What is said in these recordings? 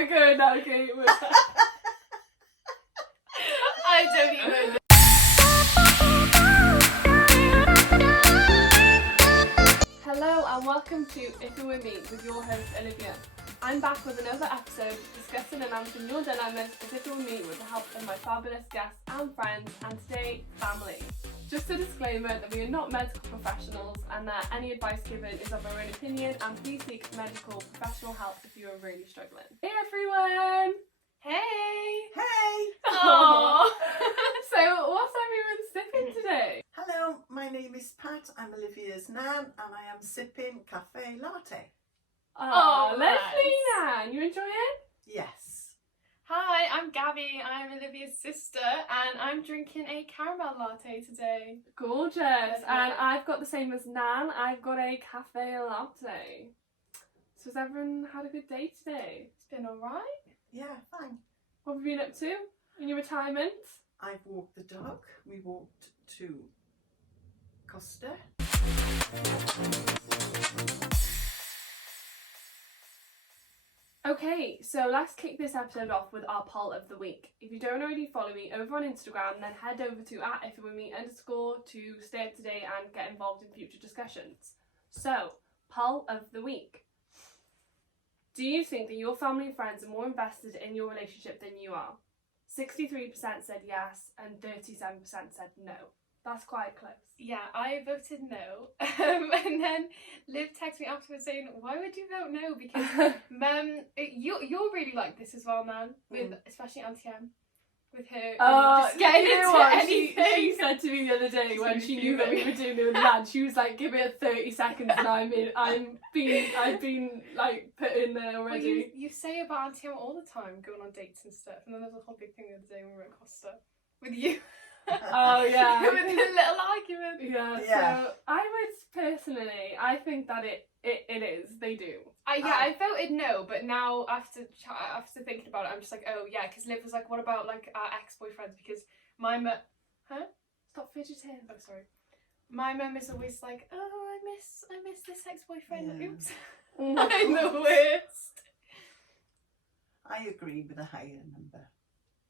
not good, okay. I don't even. Hello and welcome to If It Were Me with your host Olivia. I'm back with another episode discussing and answering your dilemmas as if it were me with the help of my fabulous guests and friends, and today, family. Just a disclaimer that we are not medical professionals and that any advice given is of our own opinion, and please seek medical professional help if you are really struggling. Hey everyone! Hey! Hey! Aww. So what's everyone sipping today? Hello, my name is Pat. I'm Olivia's nan and I am sipping cafe latte. Oh, lovely, nice. Nan. You enjoy it? Yes. Hi, I'm Gabby. I'm Olivia's sister, and I'm drinking a caramel latte today. Gorgeous. Lovely. And I've got the same as Nan. I've got a cafe latte. So has everyone had a good day today? It's been alright. Yeah, fine. What have you been up to in your retirement? I've walked the dog. We walked to Costa. Okay, so let's kick this episode off with our poll of the week. If you don't already follow me over on Instagram, then head over to @ifitwere_me_ to stay up to date and get involved in future discussions. So, poll of the week. Do you think that your family and friends are more invested in your relationship than you are? 63% said yes and 37% said no. That's quite close. Yeah, I voted no. And then Liv texted me afterwards saying, why would you vote no? Because you'll really like this as well, man. With especially Auntie Em. With her just getting you know into what? anything. She said to me the other day when she knew that we were doing it with Lad, she was like, give it 30 seconds and I've been like put in there Well, already. you say about Auntie Em all the time, going on dates and stuff, and then there was a whole big thing the other day when we were at Costa with you. Oh yeah. With a little argument. Yeah, so I would personally, I think that it is, they do. I voted no, but now after thinking about it, I'm just like, oh yeah, because Liv was like, what about like our ex-boyfriends? Because my mum, Stop fidgeting. oh sorry, my mum is always like, oh I miss this ex-boyfriend. Yeah. Oops, I'm the worst. I agree with a higher number.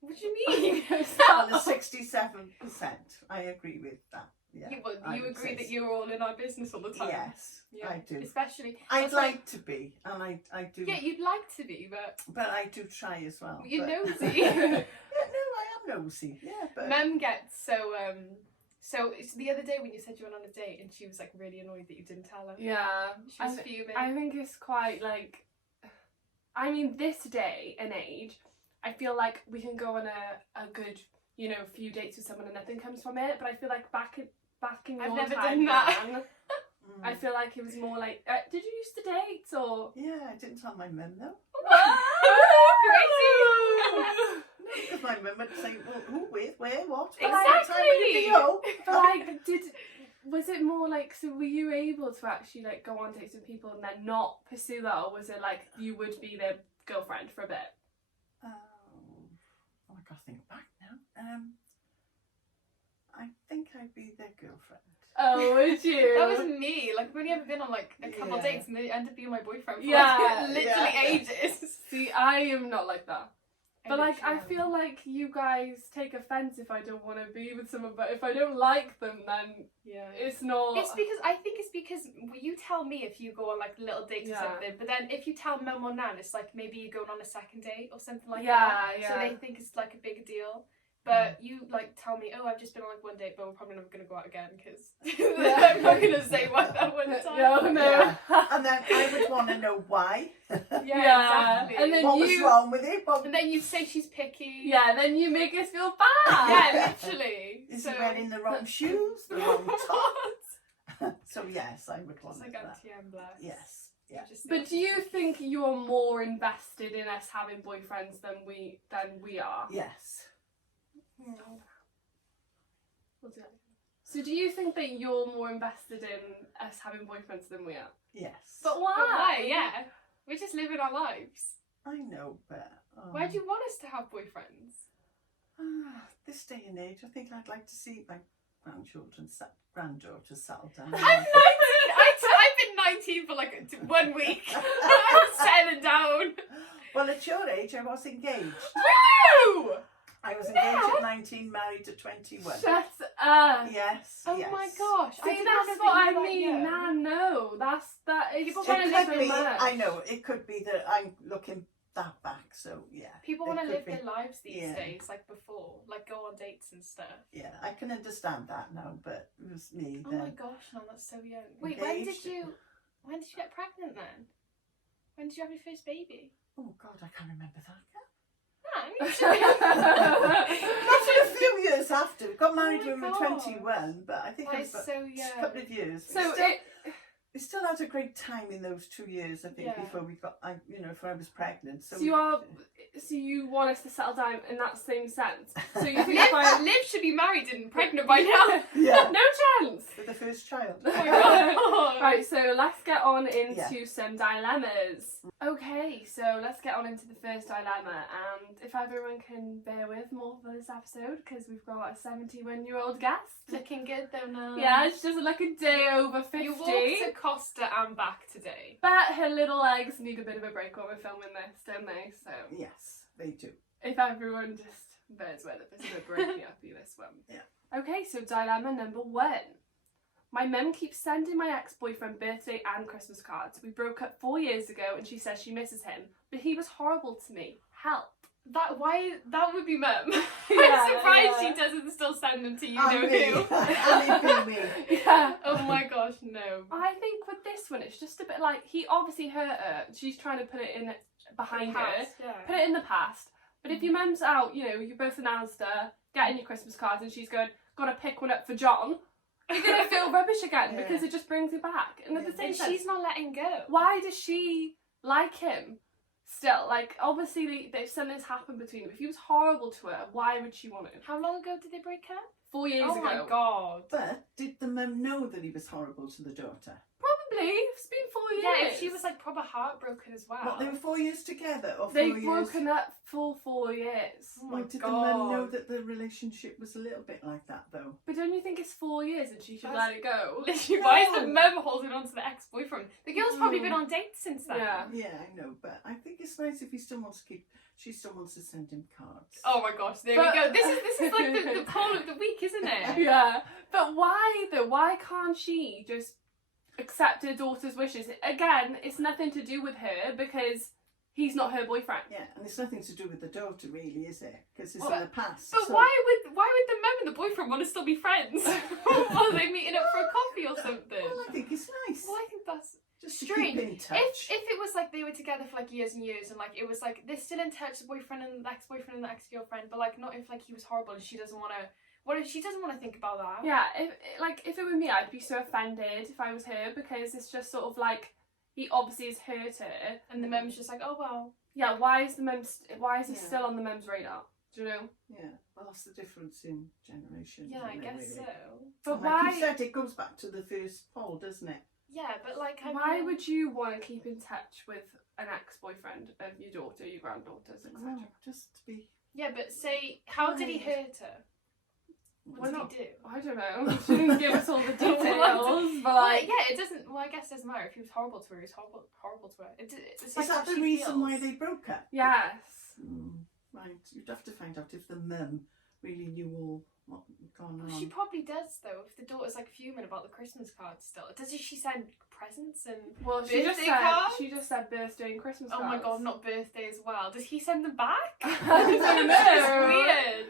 What do you mean? On the 67%. I agree with that. Yeah, I you would agree say that so. you're all in our business all the time. Yes, Yeah, I do. Especially. I'd that's like to be, and I do. Yeah, you'd like to be, but I do try as well. you're but- nosy. Yeah, no, I am nosy. Yeah, but Mum gets so it's the other day when you said you went on a date and she was like really annoyed that you didn't tell her. Yeah. She was fuming. I think it's quite like, I mean, this day and age, I feel like we can go on a good, few dates with someone and nothing comes from it. But I feel like back in your I've never time, done that. Nan, I feel like it was more like, did you used to date or? yeah, I didn't tell my mum though. Crazy. Because my mum would say, well, who, with, where, what? Exactly. What time will you be home? But like, was it more like, so were you able to actually like go on dates with people and then not pursue that, or was it like you would be their girlfriend for a bit? I gotta think back now. I think I'd be their girlfriend. Oh, would you? That was me. Like, I've only ever been on like a couple Yeah. dates and they ended up being my boyfriend for Yeah, like, literally yeah. ages. See, I am not like that. But like, I literally feel like you guys take offense if I don't want to be with someone, but if I don't like them, then yeah. it's not. It's because you tell me if you go on like little dates or Yeah. something, but then if you tell mum or nan, it's like maybe you're going on a second date or something like Yeah, that. yeah. So they think it's like a big deal. But you like tell me, oh, I've just been on like one date, but we're probably never gonna go out again because I'm not gonna say why that one time. No. Yeah. And then I would want to know why. Yeah, exactly. And then What was wrong with it? What, And then you say she's picky. Yeah, then you make us feel bad. Yeah, literally. is so he wearing the wrong shoes, the wrong top? So yes, I would want It's like to know that. Auntie Em bless. Yes. Yeah. But do you think you're more invested in us having boyfriends than we are? Yes. So do you think that you're more invested in us having boyfriends than we are? Yes. But why? But why? Yeah. We're just living our lives. I know, but Why do you want us to have boyfriends? this day and age, I think I'd like to see my granddaughter settle down. I'm 19. I've been 19 for like 1 week. I'm settling down. Well, at your age, I was engaged. Woo! I was engaged at 19, married at 21. Shut up. Yes. Oh yes. my gosh! See, did not that's know what that I you were that mean. young. Nah, no, that's that. People It's wanna It live could too be. much. I know. It could be that I'm looking that back. So yeah. People it want to could live be. their lives these Yeah. days, like before, like go on dates and stuff. Yeah, I can understand that now, but it was me Oh then. my gosh, no, that's so young. Wait, when did Engaged. you get pregnant then? When did you have your first baby? Oh God, I can't remember that. Nah, you should be. After a few years after, we got married Oh when we my were God. 21, but I think That it is was so a young. couple of years. So We still had a great time in those 2 years, I think, Yeah. before we got, before I was pregnant. So, so you want us to settle down in that same sense. So you think if I Liv should be married and pregnant by now. yeah, no chance. for the first child. Oh my god. Right, so let's get on into Yeah. some dilemmas. Okay, so let's get on into the first dilemma, and if everyone can bear with more for this episode, because we've got a 71-year-old guest. Looking good though now. Yeah, she doesn't look a day over 50. You walked to Costa and back today. But her little legs need a bit of a break while we're filming this, don't they? So Yes, they do. if everyone just bears with it, there's no breaking up you this one. Yeah. Okay, so dilemma number 1. My mum keeps sending my ex-boyfriend birthday and Christmas cards. We broke up 4 years ago and she says she misses him, but he was horrible to me. Help. That would be mum. Yeah, I'm surprised yeah. she doesn't still send them to you And know me. who. And it'd be me. Yeah. Oh my gosh, no. I think with this one, it's just a bit like, he obviously hurt her. She's trying to put it in behind her. Past, yeah. Put it in the past. But if your mum's out, you're both in Asda, getting your Christmas cards, and she's going, gotta pick one up for John, you're gonna feel rubbish again Yeah. because it just brings you back. And at the Yeah. same And time, she's not letting go. why does she like him still? Like, obviously, there's something's happened between them. If he was horrible to her, why would she want him? How long ago did they break up? 4 years Oh ago. my god. But did the mum know that he was horrible to the daughter? Probably. It's been 4 years. Yeah, if she was like proper heartbroken as well. What, they were 4 years together? Or 4 They've years? broken up for 4 years. Oh my Or did the mum know God. that the relationship was a little bit like that, though? But don't you think it's 4 years and she should That's- let it go? Literally, why is the No. mum holding on to the ex-boyfriend? The girl's probably Mm. been on dates since then. Yeah. Yeah, I know, but I think it's nice if he still wants to keep. She still wants to send him cards. Oh my gosh, there But- we go. This is like the poll of the week, isn't it? Yeah. But why though? Why can't she just accept her daughter's wishes? Again, it's nothing to do with her because he's not her boyfriend. Yeah, and it's nothing to do with the daughter, really, is it? Because it's Well, in the past. But so- why would the mum and the boyfriend want to still be friends? Are they meeting up for a coffee or something? Well, I think it's nice. Well, I think that's Just to strange. keep in touch. If it was like they were together for like years and years and like it was like they're still in touch, the boyfriend and the ex-boyfriend and the ex-girlfriend, but like not if like he was horrible and she doesn't want to. What if she doesn't want to think about that? Yeah. If it were me, I'd be so offended if I was her because it's just sort of like he obviously has hurt her. And the mum's just like, oh well. Yeah. Why is he Yeah. still on the mum's radar? Do you know? Yeah, well, that's the difference in generations. Yeah, I isn't it, guess really? so. But And like why? you said, it goes back to the first poll, doesn't it? Yeah, but like I Why mean- would you want to keep in touch with an ex-boyfriend of your daughter, your granddaughters, etc.? No, just to be. Yeah, but say, how did he hurt her? What Why did not? he do? I don't know. She didn't give us all the details, but Well, like, yeah, it doesn't. Well, I guess it doesn't matter if he was horrible to her. He's horrible to her. It's Is like that how the she reason why feels. they broke up? yes. Right, you'd have to find out if the mum really knew all what was going on. She probably does though. If the daughter's like fuming about the Christmas cards still, does she send presents and? Well, she just Birthday said cards? she just said birthday and Christmas Oh cards. my god, not birthday as well. Does he send them back? I don't That's know. weird.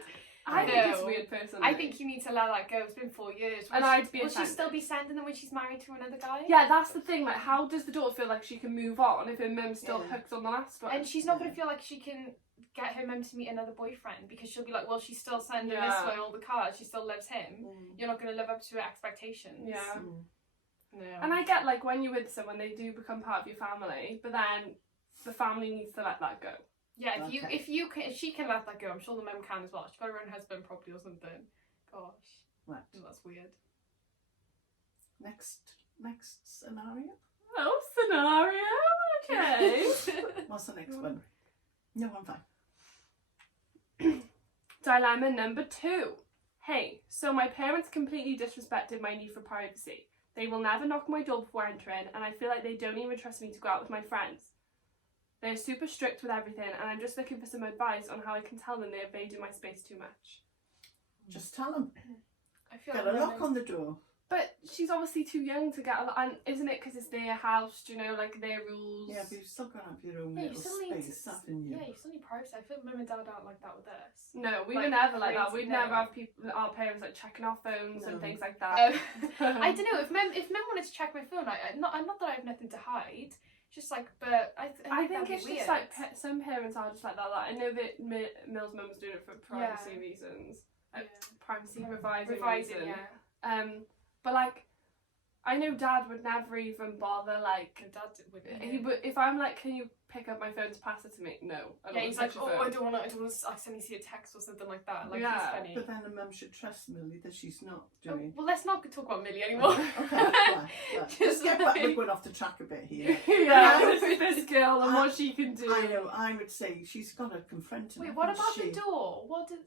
I think it's No. weird personally. I think you need to let that go. It's been 4 years. And Will I'd she, be will she offended. still be sending them when she's married to another guy? Yeah, that's the thing. Like, how does the daughter feel like she can move on if her mum's still Yeah. hooked on the last one? And she's not going Yeah. to feel like she can get her mum to meet another boyfriend because she'll be like, well, she's still sending Yeah. this way all the cards. She still loves him. Mm. You're not going to live up to her expectations. Yeah. Mm. No. And I get like when you're with someone, they do become part of your family, but then the family needs to let that go. Yeah, Okay. if she can let that go, I'm sure the mum can as well. She's got her own husband probably or something. Gosh, Right. that's weird. Next scenario. Oh, scenario. Okay. What's the next one? No, I'm fine. Dilemma number 2. Hey, so my parents completely disrespected my need for privacy. They will never knock on my door before entering, and I feel like they don't even trust me to go out with my friends. They're super strict with everything, and I'm just looking for some advice on how I can tell them they're invading my space too much. Just tell them. I feel Get like a lock on the door. But she's obviously too young to get a lot, and isn't it because it's their house, do you know, like their rules? Yeah, but you've still got to have your own Yeah, you little still need space, to. haven't you? Yeah, you still need privacy. I feel like mum and dad aren't like that with us. No, we Like, were never like that. crazy We'd never no. have people, our parents like checking our phones and No. things like that. I don't know if mum wanted to check my phone. Not that I have nothing to hide. Just like, but I think that'd be it's weird. just like some parents are just like that. Like, I know that Mill's mum's doing it for privacy reasons, privacy revising reasons. yeah. But like, I know Dad would never even bother. Like, And dad wouldn't. he would if I'm like, can you pick up my phone to pass it to me? No. I don't Yeah, want he's to like, touch oh, your I phone. don't want to accidentally see a text or something like that. Like, Yeah. he's funny. But then the mum should trust Millie that she's not Oh, doing. well, let's not talk about Millie anymore. Okay, right. Just Let's get back. like- We're going off the track a bit here. Yeah, this girl and what she can do. I know. I would say she's got to confront him. Wait, what hasn't about she? the door? What did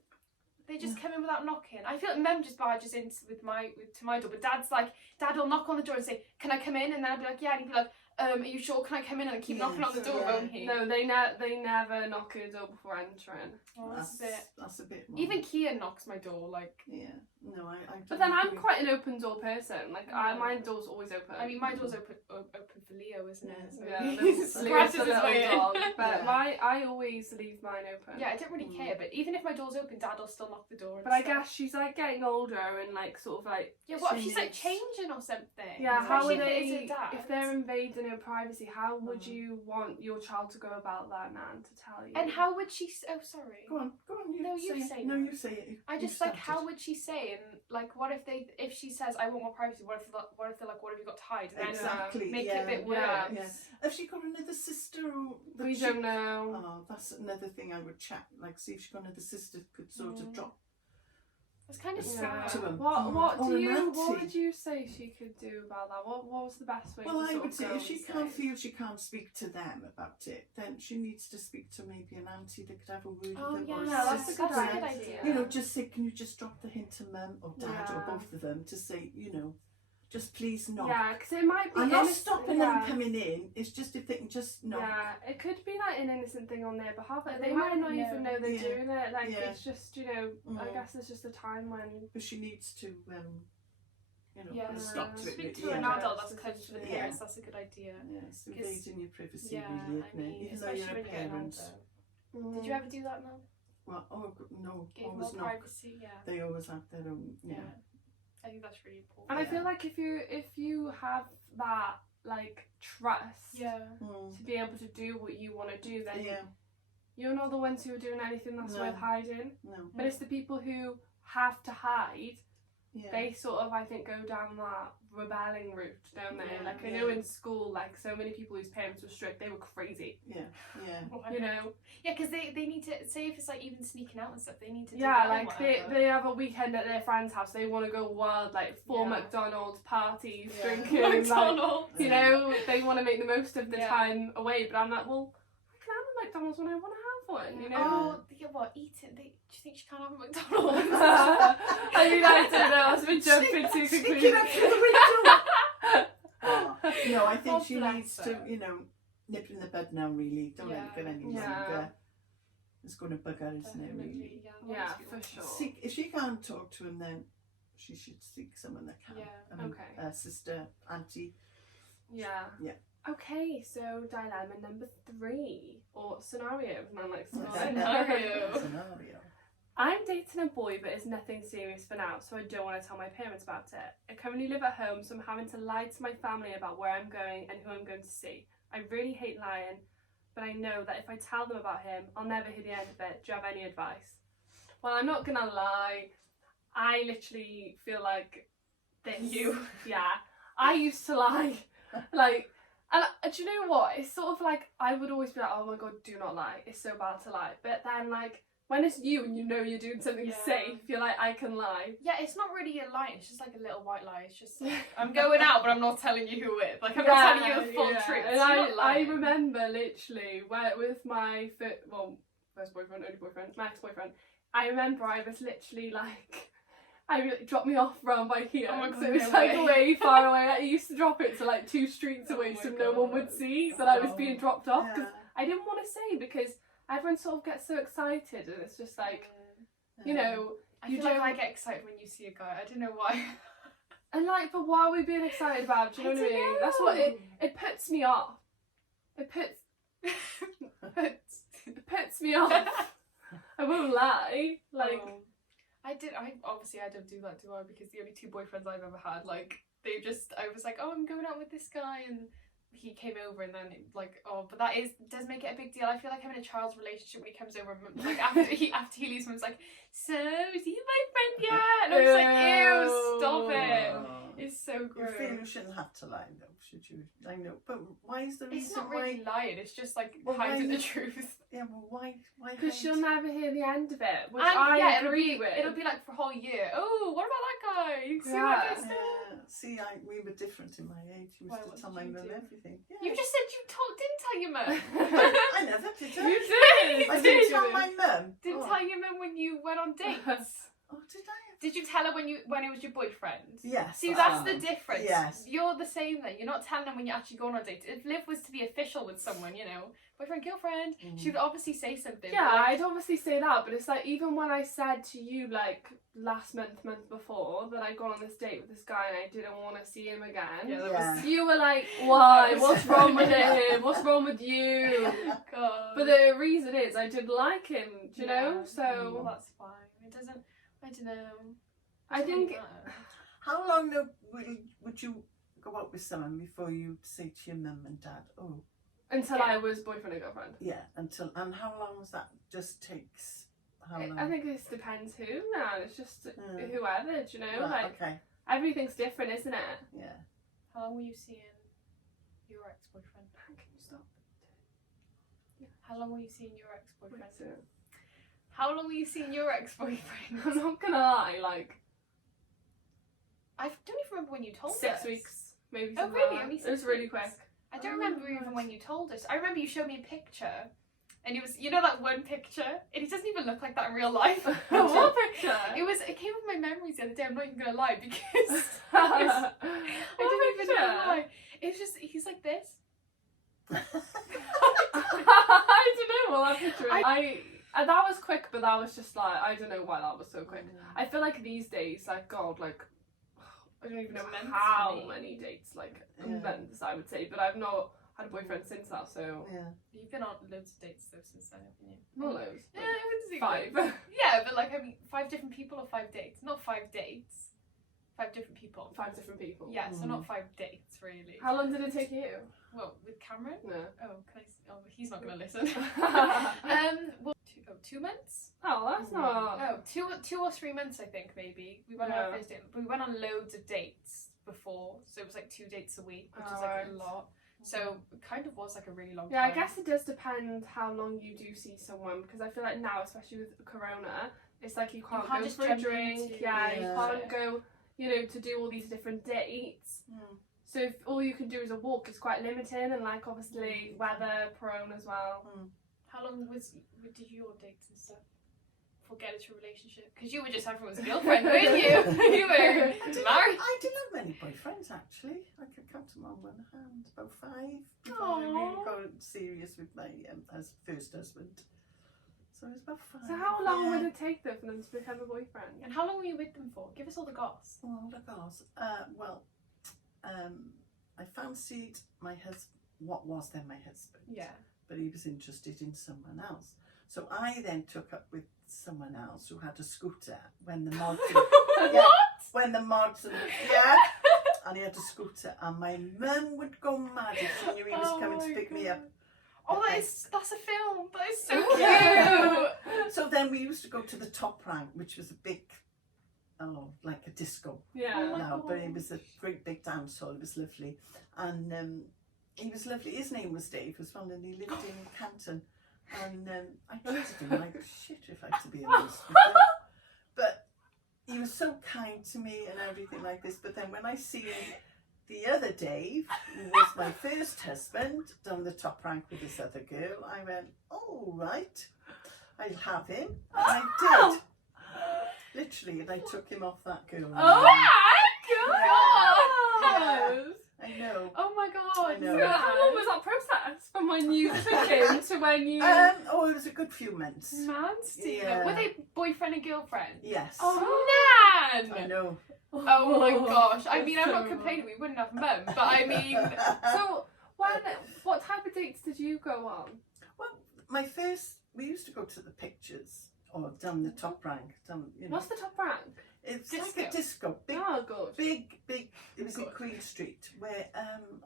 they just come in without knocking? I feel like Mum just barges in to my door, but Dad's like, Dad will knock on the door and say, "Can I come in?" And then I'll be like, "Yeah," and he'd be like, "Are you sure? Can I come in?" And I keep Yeah, knocking on the door, yeah. won't he? No, they never knock at the door before entering. Oh, that's a bit. That's a bit. Wrong. Even Kia knocks my door. Like, Yeah. No, I. But then I'm agree. quite an open door person. Like, my door's always open. I mean, my door's open for Leo, isn't it? So Yeah, he little scratches his little way in. dog. But Yeah. I always leave mine open. Yeah, I don't really care, but even if my door's open, Dad will still knock the door. And But I stuff. guess she's like getting older and like sort of like Yeah, what if she she's like needs- changing or something? yeah. How Especially would if it is they her dad. if they're invading her privacy? How would Mm. you want your child to go about that, Nan? To tell you. And how would she? Oh, sorry. Go on. You No, say you it. say No, it. you say it. I You just like, started. how would she say? And like, what if she says, "I want more privacy"? What if they're like, what have you got to hide? And then Exactly. make yeah. it a bit worse. Yeah. Yeah. Has she got another sister? Or that we she- don't know. Oh, that's another thing I would check. Like, see if she got another sister could sort of drop. It's kind of Yeah. sad. To him. What Or do an you auntie. what would you say she could do about that? What was the best way? Well, to I sort would of say go if she and can't say? feel she can't speak to them about it, then she needs to speak to maybe an auntie that could have a word Oh with them. yeah, or a that's a sister. good idea. You know, just say, can you just drop the hint to mum or dad or Yeah. both of them to say, you know, just please knock. Yeah, because it might be. I'm not innocent- stopping yeah. them coming in. It's just if they can just knock. Yeah, it could be like an innocent thing on their behalf. Like, They they might might not even know they're Yeah. doing it. Like Yeah. it's just, you know, I Mm. guess it's just a time when. But she needs to, you know, Yeah. put a stop to it. Speak to yeah. an adult that's Yeah. close to the Yeah. parents. That's a good idea. Yeah, it's 'Cause- invading your privacy, Yeah, really, I isn't mean, it? Even though especially you're a when you're getting parent. older. Did you ever do that now? Well, no, Give more always not. privacy. Yeah. They always have their own, Yeah. I think that's really important. And I Yeah. feel like if you have that like trust Yeah. Mm. to be able to do what you want to do, then Yeah, you're not the ones who are doing anything that's No. worth hiding. no, But it's the people who have to hide. yeah. They sort of, I think, go down that rebelling route, don't they? Yeah, Like I know yeah. in school, like so many people whose parents were strict, they were crazy. Yeah, yeah. You know. Yeah, because they need to say if it's like even sneaking out and stuff, they need to. Do Yeah, that like and whatever. they have a weekend at their friend's house. They want to go wild, like four Yeah. McDonald's parties, Yeah. drinking, like, McDonald's. you know, they want to make the most of the Yeah. time away. But I'm like, well, I can have a McDonald's when I want to have one, you know. Oh, yeah, what? Eat it. Do you think she can't have a McDonald's? I mean, I don't know. That's been jumping too Sneak quickly. it up through the window. Oh, no, I think God she bless needs her. to, you know, nip in the bud now. Really, don't let it get any Yeah. longer. It's going to bug her, isn't it? Really. Definitely, yeah. Yeah, Honestly, for sure. Seek, if she can't talk to him, then she should seek someone that can. Yeah, I mean, okay. sister, auntie. Yeah. Yeah. Okay, so dilemma number 3, or scenario, as man likes to call it. Scenario. Scenario. I'm dating a boy, but it's nothing serious for now, so I don't want to tell my parents about it. I currently live at home, so I'm having to lie to my family about where I'm going and who I'm going to see. I really hate lying, but I know that if I tell them about him, I'll never hear the end of it. Do you have any advice? Well, I'm not gonna lie. I literally feel like this. You. Yeah. I used to lie. Like, and do you know what? It's sort of like, I would always be like, oh my god, do not lie. It's so bad to lie. But then, like, when it's you and you know you're doing something Yeah. safe, you're like, I can lie. Yeah, it's not really a lie. It's just like a little white lie. It's just like, I'm going out, but I'm not telling you who with. Like I'm not telling you the full truth. And You're not I lying. remember literally with my first boyfriend, only boyfriend, my ex-boyfriend. I remember I was literally like, dropped me off round by here. Oh my God, so it was no like way. way far away. I used to drop it to like 2 streets Oh away my so no one would God. see that I was Oh. being dropped off because Yeah. I didn't want to say because everyone sort of gets so excited and it's just like, you know, I you feel like don't- I get excited when you see a guy. I don't know why. and like, but what are we being excited about? Do you know what I mean? That's what it puts me off. It puts me off. I won't lie. Like, I don't do that, do I? Because the only 2 boyfriends I've ever had, like, I was like, oh, I'm going out with this guy, and he came over, and then but that does make it a big deal. I feel like I'm in a child's relationship when he comes over, and like after he leaves, Mum's like, so is he my friend yet? And I'm just like, ew, stop it. It's so You gross. feel you shouldn't have to lie, though, should you? I know, but why is the reason It's not really lying. It's just like Well, hiding why the truth. Yeah, well, why? because she'll never hear the end of it, which And I it'll agree be with. it'll be like for a whole year. Oh, what about that guy? You see Yeah. that guy still? Yeah. See, we were different in my age. You Why, used what to tell did my you mum do? everything. Yeah. You just said you didn't tell your mum. I never did. You I did. didn't tell my mum. Didn't tell your mum when you went on dates. Oh, did I? Did you tell her when it was your boyfriend? Yes. See, that's the difference. Yes. You're the same then. You're not telling them when you're actually going on a date. If Liv was to be official with someone, you know, boyfriend, girlfriend, she would obviously say something. Yeah, but, like, I'd obviously say that, but it's like even when I said to you like last month before that I'd gone on this date with this guy and I didn't want to see him again. Yeah, that Yeah. was You were like, why? That was What's so wrong with funny. him? What's wrong with you? God. But the reason is I did like him, do you know? Well, So that's fine. It doesn't. I don't know. I think How long though would you go out with someone before you say to your mum and dad, oh, until I was boyfriend and girlfriend. yeah, and how long was that? Just takes how long? I think this depends who, man. It's just Mm. whoever, do you know? Right, Like okay, everything's different, isn't it? yeah. How long were you seeing your ex-boyfriend? Can you stop? How long were you seeing your ex-boyfriend? Wait, so- How long were you seeing your ex-boyfriend? I'm not gonna lie, like I don't even remember when you told us. 6 weeks, maybe. Oh, something really? like that. Only It was 6 really weeks? quick. I don't Oh, remember even right. when you told us. I remember you showed me a picture, and it was, you know, that one picture, and he doesn't even look like that in real life. What picture? It came with my memories the other day. I'm not even gonna lie because I I didn't even know why. It's just he's like this. I don't know what that picture is. I that was quick, but that was just like I don't know why that was so quick. I feel like these days, like God, like I don't even know Months how for me. many dates, like Yeah. months, I would say. But I've not had a boyfriend since that, so Yeah. You've been on loads of dates though since then, haven't you? not loads. Yeah, I wouldn't say 5. loads. Yeah, but like I mean, 5 different people or 5 dates? Not 5 dates. 5 different people. 5 different people. Yeah, so not 5 dates really. How long did it take you? Well, with Cameron? No. Oh, can I? Oh, he's not gonna listen. oh, Well, 2 months. that's not. Oh, 2 or 3 months, I think maybe. We went on our Yeah. first date. We went on loads of dates before, so it was like 2 dates a week, which is like Alright. a lot. So it kind of was like a really long Yeah, I time. guess it does depend how long you do see someone because I feel like now, especially with Corona, it's like you can't can't go just for a jump drink. into- Yeah, you Yeah. can't go, you know, to do all these different dates. Mm. So if all you can do is a walk, it's quite limiting, and like obviously weather prone as well. How long did your dates and stuff before getting into a relationship? Because you were just everyone's girlfriend, weren't you? You were I married. didn't have many boyfriends actually. I could count them on one hand. About 5 before I really Aw. got serious with my first husband. So it was about 5. So how long yeah. would it take though for them to become a boyfriend? And how long were you with them for? Give us all the goss. Oh, the gosh. I fancied my husband, what was then my husband. Yeah. But he was interested in someone else. So I then took up with someone else who had a scooter when the mods. Yeah, when the mods and and he had a scooter, and my mum would go mad if she knew he was coming to my pick me up. Oh, that's a film. That is so Yeah. cute. So then we used to go to the top rank, which was a big, like a disco. Yeah. Oh my Now, but God. it was a great big dance hall. It was lovely, and he was lovely. His name was Dave as well, and he lived in Canton. And I treated him like shit, if I have to be honest with you. But he was so kind to me and everything like this. But then when I see the other Dave, who was my first husband, down the top rank with this other girl, I went, oh, right, I'll have him. And I did. Literally, and I took him off that girl. Oh my Yeah. god! I know. Oh my God. I know. So how long was that process from when you took him to when you... Oh, it was a good few months. Man, Stephen. Yeah. Were they boyfriend and girlfriend? Yes. Oh, I Nan! know. Oh my gosh. I That's mean, I'm not so complaining, we wouldn't have mum, but I mean... So, what type of dates did you go on? Well, we used to go to the pictures or down the top rank. Down, you know. What's the top rank? It's Disco? like a disco. Big, Oh, good. big. It was in Good. Queen Street, where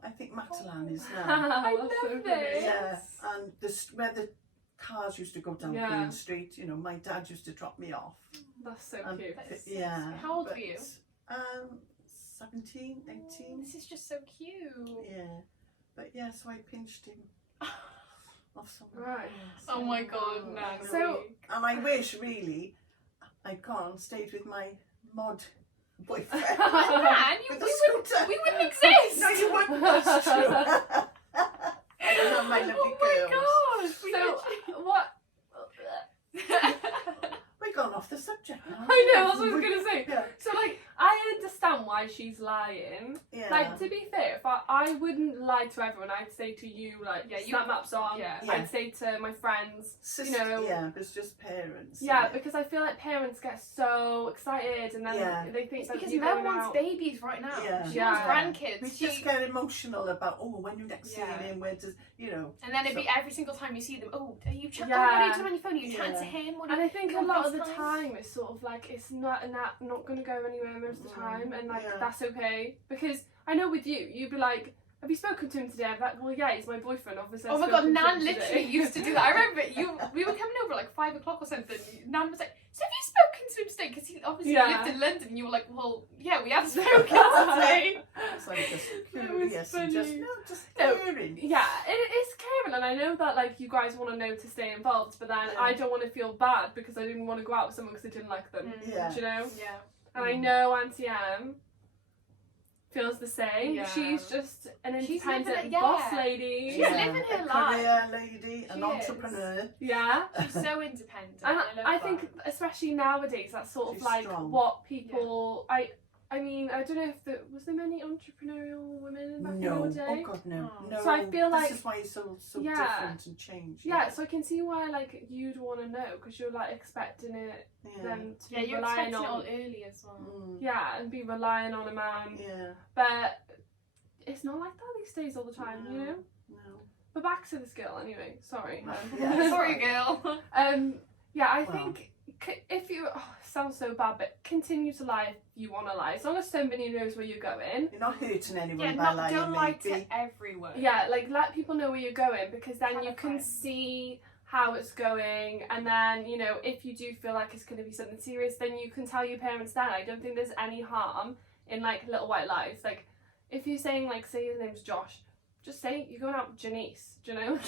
I think Matalan is now. I That's so love funny. this. Yeah, and where the cars used to go down Yeah. Queen Street. You know, my dad used to drop me off. That's so And cute. That's- yeah. How old were you? 17, 18. This is just so cute. Yeah, but yeah, so I pinched him off somewhere. Right. Oh my god, Oh, Nan. So- And I wish really I'd gone, stayed with my mod boyfriend. Nan, With a we scooter. wouldn't exist. No, you wouldn't. That's true. I don't have my lovely Oh girls. my gosh. So, what... We're gone off the subject now. I know, that's what I was going to say. Yeah. So, like, I understand why she's lying. Yeah. Like, to be fair, if I wouldn't lie to everyone. I'd say to you, like, Yeah, you- snap maps on. yeah. Yeah. I'd say to my friends. Sister, you know- yeah, it's just parents. Yeah, because I feel like parents get so excited and then Yeah. they think It's that because you're Mel going wants out. babies right now. Yeah. She Yeah. wants grandkids. we She- just get emotional about, when you next Yeah. seeing him, where does, you know. and then it'd be So- every single time you see them, oh, are you chatting? Yeah. What are you doing on your phone? Are you chatting Yeah. to him? What are And you... I think you a on lot of the FaceTime? time it's sort of like it's not going to go anywhere most of the time, and like Yeah. that's okay because I know with you'd be like, have you spoken to him today? I'm like, well, yeah, he's my boyfriend, obviously. Oh I've my god, spoken to Nan him literally today." used to do that. I remember we were coming over like 5 o'clock or something. Nan was like, so have you spoken to him today? Because he obviously Yeah. lived in London. And you were like, well, yeah, we have spoken today. It's like just It was curious and just, funny. just No. caring. Yeah, it's caring, and I know that like you guys want to know to stay involved, but then Yeah. I don't want to feel bad because I didn't want to go out with someone because I didn't like them. Yeah. Do you know? Yeah. And I know Auntie Em feels the same. Yeah. She's just an She's independent living it- yeah. boss lady. She's living her a life. career lady, an She entrepreneur. Yeah. She's so independent. And I love I that. think, especially nowadays, that's sort of She's like strong. what people. I mean, I don't know if was there many entrepreneurial women back No, in the day. oh god, no, Oh. no. So I feel like- this is why it's so Yeah. different and changed. Yeah, so I can see why like you'd want to know because you're like expecting it yeah. them to Yeah, be you're relying expecting it all on. early as well. Yeah, and be relying on a man. Yeah, But it's not like that these days all the time, you No. know. no. But back to this girl anyway. Sorry. Yeah. Sorry, girl. Yeah, I Well. think if you sounds so bad, but continue to lie if you want to lie, as long as somebody knows where you're going. You're not hurting anyone Yeah, by not, lying, don't lie maybe. to everyone. Yeah, like let people know where you're going because then Tell you a can friend. see how it's going, and then you know if you do feel like it's going to be something serious, then you can tell your parents then. I don't think there's any harm in like little white lies. Like if you're saying like say his name's Josh, just say you're going out with Janice. Do you know?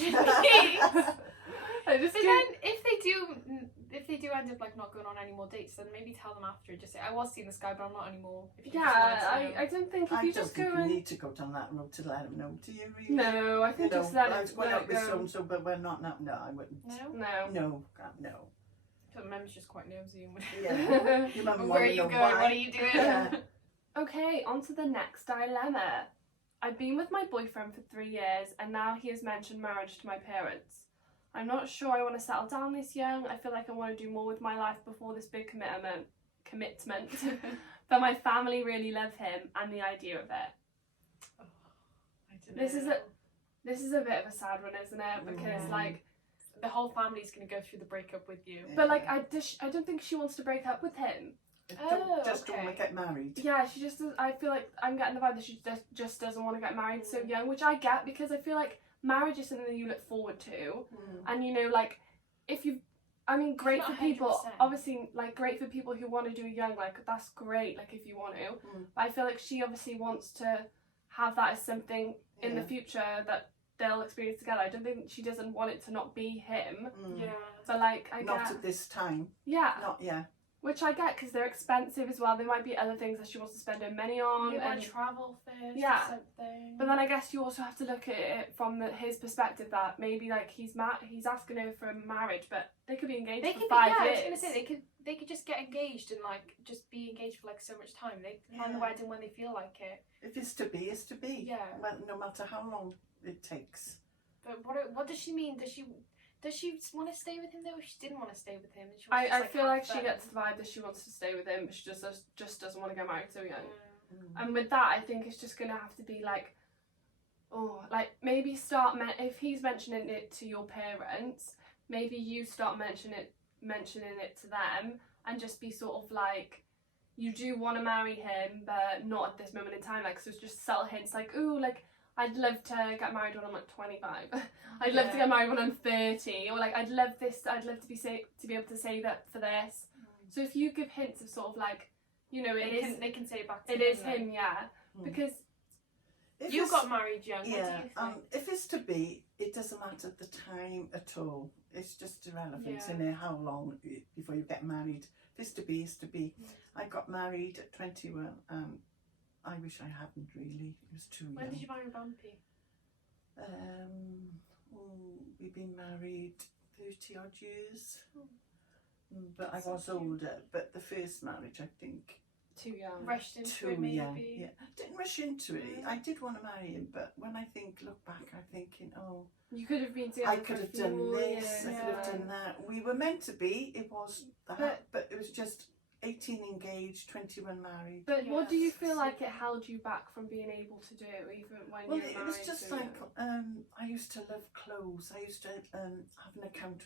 I just But do- then, if they do end up like not going on any more dates, then maybe tell them after. Just say, I was seeing this guy, but I'm not anymore. If you just yeah, wanted to I don't think if I you don't just go think you and need to go down that road to let them know, do you really? no, I think You know, just let I it went out with go. so-and-so, but we're not now. No, I wouldn't. know. No. No, God, no. But Mum's just quite nosy. And Yeah. Your mum Where are wanna you know going? why. What are you doing? Yeah. Okay, on to the next dilemma. I've been with my boyfriend for 3 years and now he has mentioned marriage to my parents. I'm not sure I want to settle down this young. I feel like I want to do more with my life before this big commitment. But my family really love him and the idea of it. I don't This is know. This is a bit of a sad one, isn't it? Because Mm. like, The whole family's going to go through the breakup with you. but like I don't think she wants to break up with him. Just don't okay. want to get married. Yeah, she just does, I feel like I'm getting the vibe that she just doesn't want to get married so young, which I get because I feel like marriage is something that you look forward to. And you know, like, if you, I mean, great Not for people, 100%. obviously, like, great for people who want to do young, like, that's great, like, if you want to. But I feel like she obviously wants to have that as something in the Yeah. future that they'll experience together. I don't think she doesn't want it to not be him, Yeah. but, like, I Not get, at this time. yeah, Not yeah. which I get because they're expensive as well. There might be other things that she wants to spend her money on. Maybe want And, to travel first Yeah. or something. but then I guess you also have to look at it from his perspective that maybe, like, he's asking her for marriage, but they could be engaged they for could 5 be, yeah, years. I was gonna say they could just get engaged and like just be engaged for like so much time. They plan the Yeah. wedding when they feel like it. If it's to be, it's to be. Yeah. Well, no matter how long it takes. But what does she mean? Does she want to stay with him though? If she didn't want to stay with him, and she wants to I just, feel have like she fun? gets the vibe that she wants to stay with him, but she just doesn't want to get married so young. Mm. And with that, I think it's just gonna have to be like, like maybe if he's mentioning it to your parents, maybe you start mentioning it to them, and just be sort of like, you do want to marry him, but not at this moment in time. Like, so it's just subtle hints, like, ooh, like, I'd love to get married when I'm like 25. I'd love to get married when I'm 30, or like, I'd love to be able to save up for this. So if you give hints of sort of like, you know, they can say it back to it him, is him, yeah, because If you it's- got married young. Yeah, What do you think? if it's to be, it doesn't matter the time at all. It's just irrelevant, Yeah. isn't it, how long before you get married. If it's to be, it's to be. I got married at 21. I wish I hadn't really. It was too young. When did you marry Bumpy? We've been married 30 odd years. But I That's so was cute. older. But the first marriage, I think, too young. Rushed into too it, maybe. young. Yeah, didn't rush into it. Mm. I did want to marry him, but when I look back, I'm thinking, oh, You could have been together I for could a have few done more this, years, I could have yeah. done that. We were meant to be, it was that, But- but it was just 18 engaged, 21 married. But what do you Yes. feel like it held you back from being able to do, even when Well, you were it married? was just so like, young? I used to love clothes. I used to have an account,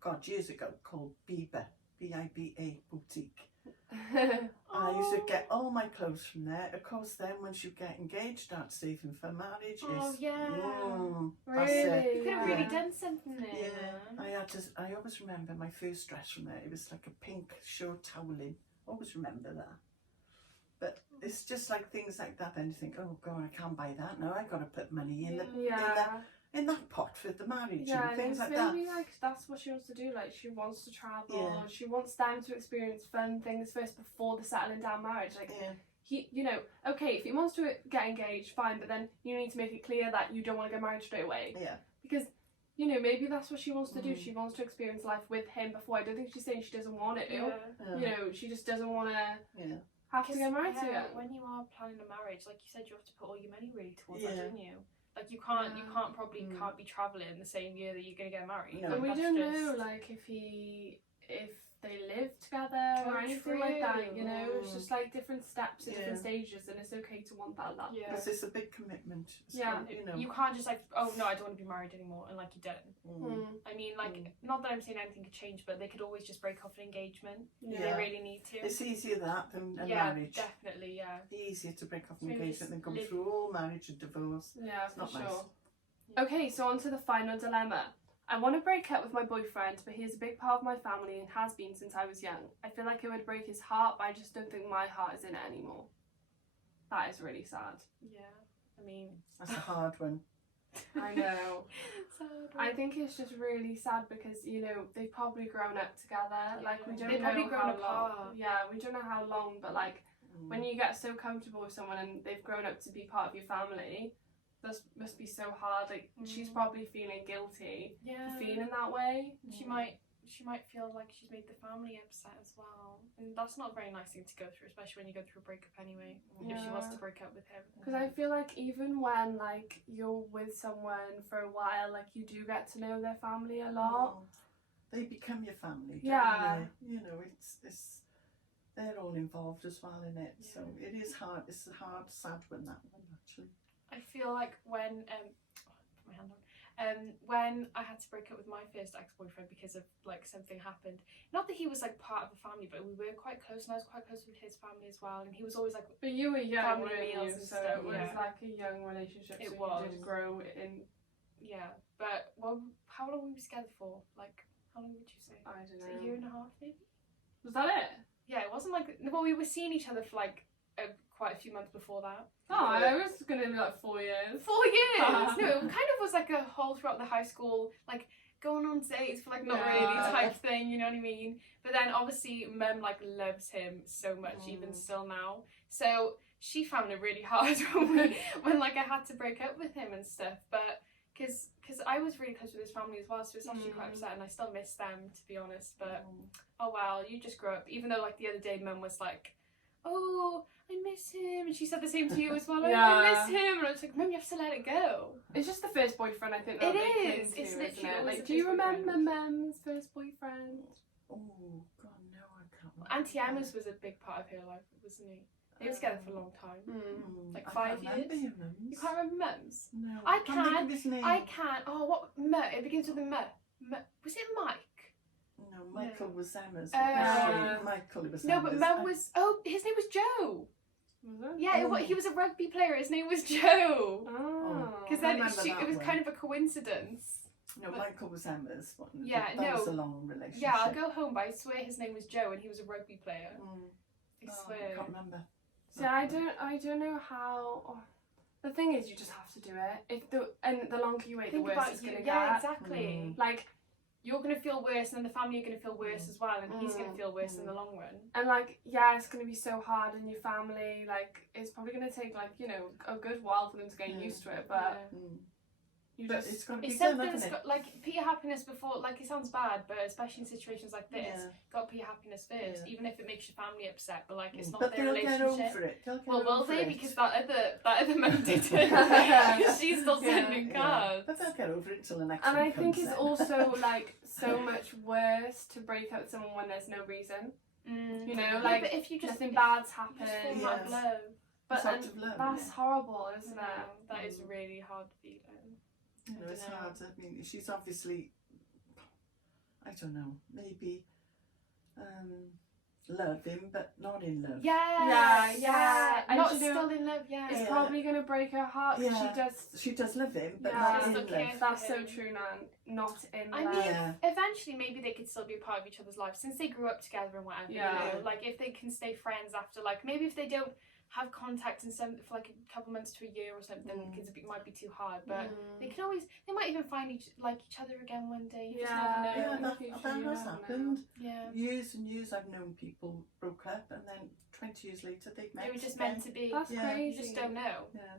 God, years ago, called Biba, B-I-B-A Boutique. I used to get all my clothes from there. Of course, then once you get engaged, start saving for marriage. Oh, It's- yeah. that's it. Really? You could have Yeah. really done something there. Yeah, I always remember my first dress from there. It was like a pink short toweling. Always remember that. But it's just like things like that. Then you think, oh God, I can't buy that now. I got to put money Yeah. in that pot for the marriage Yeah, and things like maybe that. like that's what she wants to do. Like she wants to travel. Yeah. She wants them to experience fun things first before the settling down marriage. Like Yeah, he, you know, okay, if he wants to get engaged, fine. But then you need to make it clear that you don't want to get married straight away. yeah, Because, you know, maybe that's what she wants to do. Mm. She wants to experience life with him before. I don't think she's saying she doesn't want to. Yeah. You know, she just doesn't want to yeah. have to get married to yeah, it. when you are planning a marriage, like you said, you have to put all your money really towards Yeah. that, don't you? Like you can't probably Mm. can't be travelling the same year that you're gonna get married. No. And we That's don't just- know, like, if they live together or Oh, anything like that, you know? It's true. just like different steps at different Yeah. stages, and it's okay to want that love. Yeah. Because it's a big commitment. It's Yeah. not, you know. You can't just like, oh no, I don't want to be married anymore, and like you don't. Mm. I mean, like, Mm. not that I'm saying anything could change, but they could always just break off an engagement if Yeah. they really need to. It's easier that than a yeah, marriage. definitely, yeah. Easier to break off an Maybe engagement just than go live- through all marriage and divorce. Yeah, It's for not sure. nice. Okay, so on to the final dilemma. I want to break up with my boyfriend, but he is a big part of my family and has been since I was young. I feel like it would break his heart, but I just don't think my heart is in it anymore. That is really sad. Yeah. I mean, That's a hard one. I know. so I think it's just really sad because, you know, they've probably grown up together. Like, we don't They've know probably how grown long. apart. Yeah, we don't know how long, but like, when you get so comfortable with someone and they've grown up to be part of your family, this must be so hard. Like, she's probably feeling guilty yeah. for feeling that way. She might feel like she's made the family upset as well, and that's not a very nice thing to go through, especially when you go through a breakup anyway. If she wants Yeah. to break up with him, Because I feel like even when, like, you're with someone for a while, like, you do get to know their family a lot. They become your family. Don't Yeah. They? You know, it's they're all involved as well in it. Yeah. So it is hard. It's a hard, sad one, that one actually. I feel like when put my hand on. When I had to break up with my first ex-boyfriend because of like something happened, not that he was like part of the family, but we were quite close, and I was quite close with his family as well, and he was always like, But you were young, Family weren't you? meals and So stuff, it was yeah. like a young relationship. It so was. you did grow in. yeah. But well, how long were we together for? Like, how long would you say? I don't A know. year and a half, maybe. Was that it? Yeah, it wasn't like, well, we were seeing each other for like quite a few months before that. Oh, I was gonna be like 4 years. 4 years! No, it kind of was like a whole throughout the high school, like going on dates for like not Yeah. really type thing, you know what I mean? But then obviously Mum like loves him so much even still now. So she found it really hard when like I had to break up with him and stuff. But because I was really close with his family as well, so it's actually quite upset, and I still miss them to be honest. But oh well, you just grow up. Even though like the other day Mum was like, oh, I miss him. And she said the same to you as well. Like, Yeah. I miss him. And I was like, Mum, you have to let it go. It's just the first boyfriend, I think. It that they cling is. to, It's isn't literally it? always Like, the do you first boyfriend. remember Mem's first boyfriend? Oh God, no, I can't. remember. Auntie Emma's was a big part of her life, wasn't he? They were together for a long time. Like I 5 can't remember years? your mums. You can't remember Mum's? No, I can't think can. of his name. I can't. Oh, what? It begins with a M. Was it Mike? No, Michael was Emma's. Oh. Michael was No, but Emma's. Mum was. Oh, his name was Joe. Was it? Yeah, Oh. he was a rugby player. His name was Joe. Oh. Because I then remember that it was one. kind of a coincidence. No, Michael was Emma's. Yeah, that was no. a long relationship. Yeah, I'll go home, but I swear his name was Joe and he was a rugby player. I I swear. can't remember. See, I don't know how. The thing is, you just have to do it. And the longer you wait, Think the worse about it's you. gonna Yeah, get. exactly. Like, You're gonna feel worse, and then the family are gonna feel worse as well, and he's gonna Mm. feel worse in the long run. and like, yeah, it's gonna be so hard in your family. Like, it's probably gonna take like, you know, a good while for them to get Yeah. used to it. But Yeah. you But just it's got to be It's done, something that's hasn't it? got, like, put your happiness before, like, it sounds bad, but especially in situations like this, Yeah. got to put your happiness first, Yeah. even if it makes your family upset, but, like, it's not But their they'll get relationship. over it. They'll get Well, will over they? it. Because that other mum didn't. She's still Yeah. sending Yeah. cards. But they'll get over it till the next And one I think comes it's then. also like so much worse to break up with someone when there's no reason. Mm. You know, Yeah, like, but if you just Nothing bad's fall happened. out of Yes. love, But It's out and of love, that's yeah. horrible, isn't no, it? that is really hard feeling. You know, it's dunno. hard. I mean, she's obviously, I don't know, maybe love him, but not in love. Yeah. And Not you know, still in love. Yeah. It's Yeah. probably gonna break her heart because Yeah. she does. She does love him, but Yeah. not She's in still love. caring. That's so him. true, Nan. Not in I love. mean, Yeah. eventually maybe they could still be a part of each other's lives since they grew up together and whatever. Yeah. You know, like if they can stay friends after, like maybe if they don't have contact in some for like a couple months to a year or something, because it might be too hard. But they can always, they might even find each other again one day. You just never Yeah. know. Yeah, in the that future, has you never know. happened. Yeah. Years and years I've known people broke up and then 20 years later they've met They were just again. meant to be. That's Yeah. crazy. You just don't know. Yeah.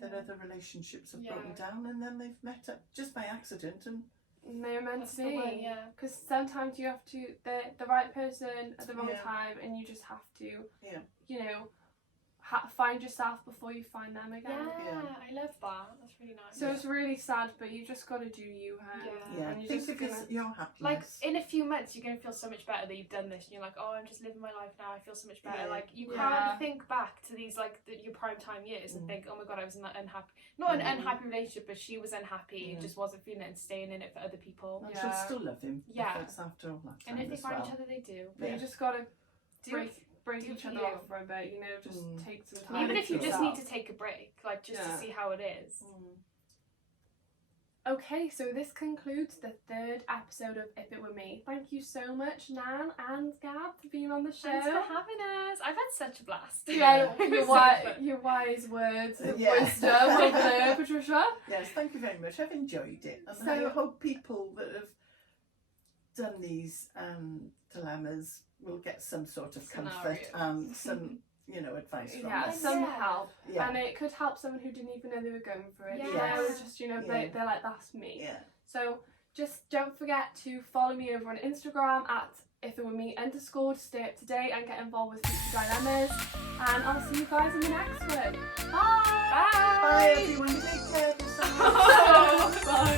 Their other relationships have Yeah. broken down and then they've met up just by accident and They're meant That's to the one, be. yeah. Because sometimes you have to, the right person at the wrong Yeah. time, and you just have to, Yeah. you know, find yourself before you find them again. Yeah, I love that. That's really nice. So it's really sad, but you just got to do you, hun. Yeah. yeah, And you're think just of gonna. your happiness. like in a few months, you're gonna feel so much better that you've done this, and you're like, oh, I'm just living my life now. I feel so much better. Yeah. Like you Yeah. can't think back to these like your prime time years and think, oh my god, I was in that unhappy, not an Mm. unhappy relationship, but she was unhappy, Yeah. just wasn't feeling it and staying in it for other people. and Yeah. she'll still love him. Yeah. If it's after all that time And if they as find well. each other, they do. But Yeah. you just got to Do break do each for other you. off for a bit, you know, just Mm. take some And time. Even I if you think just so. need to take a break, like just Yeah. to see how it is. Mm. Okay, so this concludes the third episode of If It Were Me. Thank you so much, Nan and Gab, for being on the show. Thanks for having us. I've had such a blast. Yeah, It your, was so fun. your wise words of Yeah. wisdom over there, Patricia. Yes, thank you very much. I've enjoyed it. And So- I hope people that have done these dilemmas will get some sort of comfort Scenarios. and some, advice from Yeah, us. some Yeah. help. Yeah. And it could help someone who didn't even know they were going for it. You Yeah. know, just, Yeah. they're like, that's me. Yeah. So just don't forget to follow me over on Instagram at ifitwere_me to stay up to date and get involved with future dilemmas. And I'll see you guys in the next one. Bye! Bye everyone. Take care of yourselves. Bye!